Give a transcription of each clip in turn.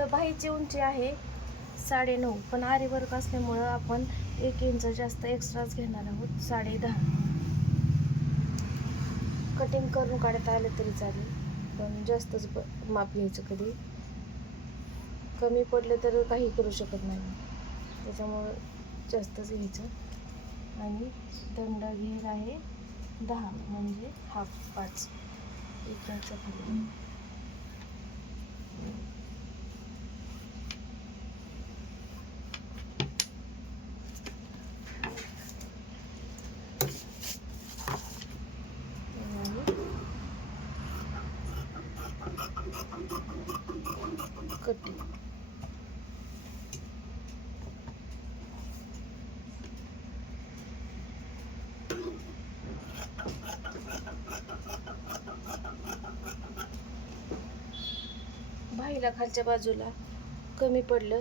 तर बाहीची उंची आहे 9.5, पण आरी वर्क असल्यामुळं आपण 1 इंच जास्त एक्स्ट्राच घेणार आहोत, 10.5. कटिंग करून काढता आलं तरी चालेल, पण जास्तच माप घ्यायचं. कधी कमी पडलं तर काही करू शकत नाही, त्याच्यामुळं जास्तच घ्यायचं. आणि दंड घेर आहे 10, म्हणजे हाफ 5, 1 इंच खाली. कटिंग बाहीला खालच्या बाजूला कमी पडलं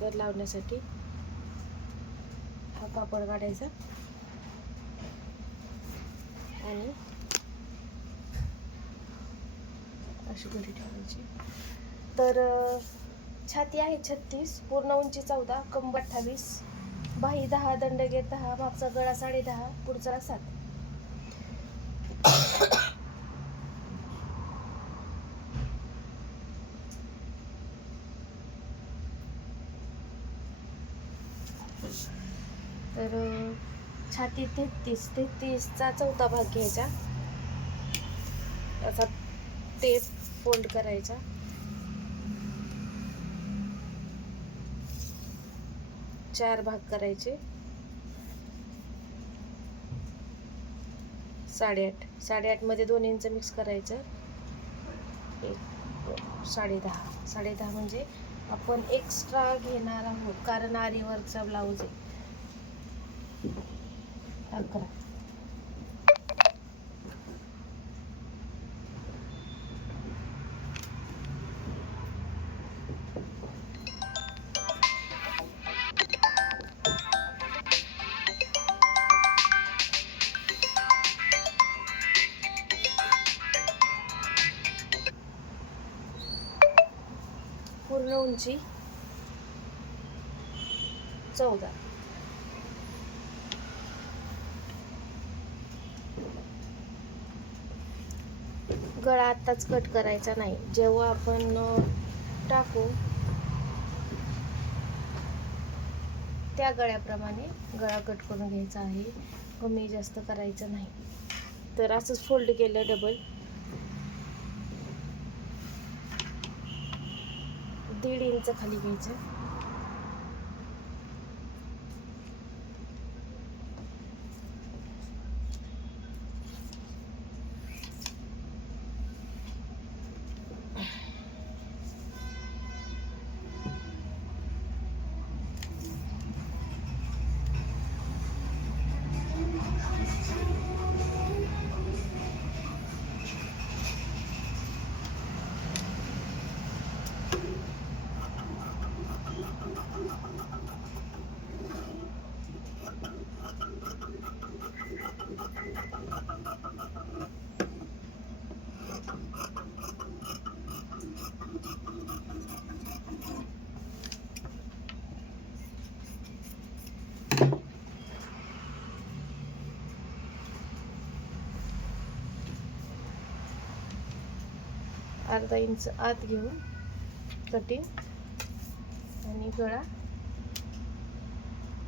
तर लावण्यासाठी हा कापड काढायचा आणि अशी घडी ठेवायची. तर छाती आहे 36, पूर्ण उंची 14, कंबर 28, बाही 10, दंडगेर 10, मागचा गळा 10.5, पुढचा 7. तर छाती 33चा चौथा भाग घ्यायचा, त्याचा टेप फोल्ड करायचा, चार भाग करायचे, 8.5 मध्ये 2 इंच मिक्स करायचं, 10.5 म्हणजे आपण एक्स्ट्रा घेणार आहोत, कारण आरी वर्कचा ब्लाऊज आहे. 11. पूर्ण उंची 14. गळा आत्ताच कट करायचा नाही, जेव्हा आपण टाकू त्या गळ्याप्रमाणे गळा कट करून घ्यायचा आहे, कमी जास्त करायचं नाही. तर असंच फोल्ड केलं डबल, 1.5 इंच खाली घ्यायचं. अर्धा इंच आत घेऊन कटिंग आणि गळा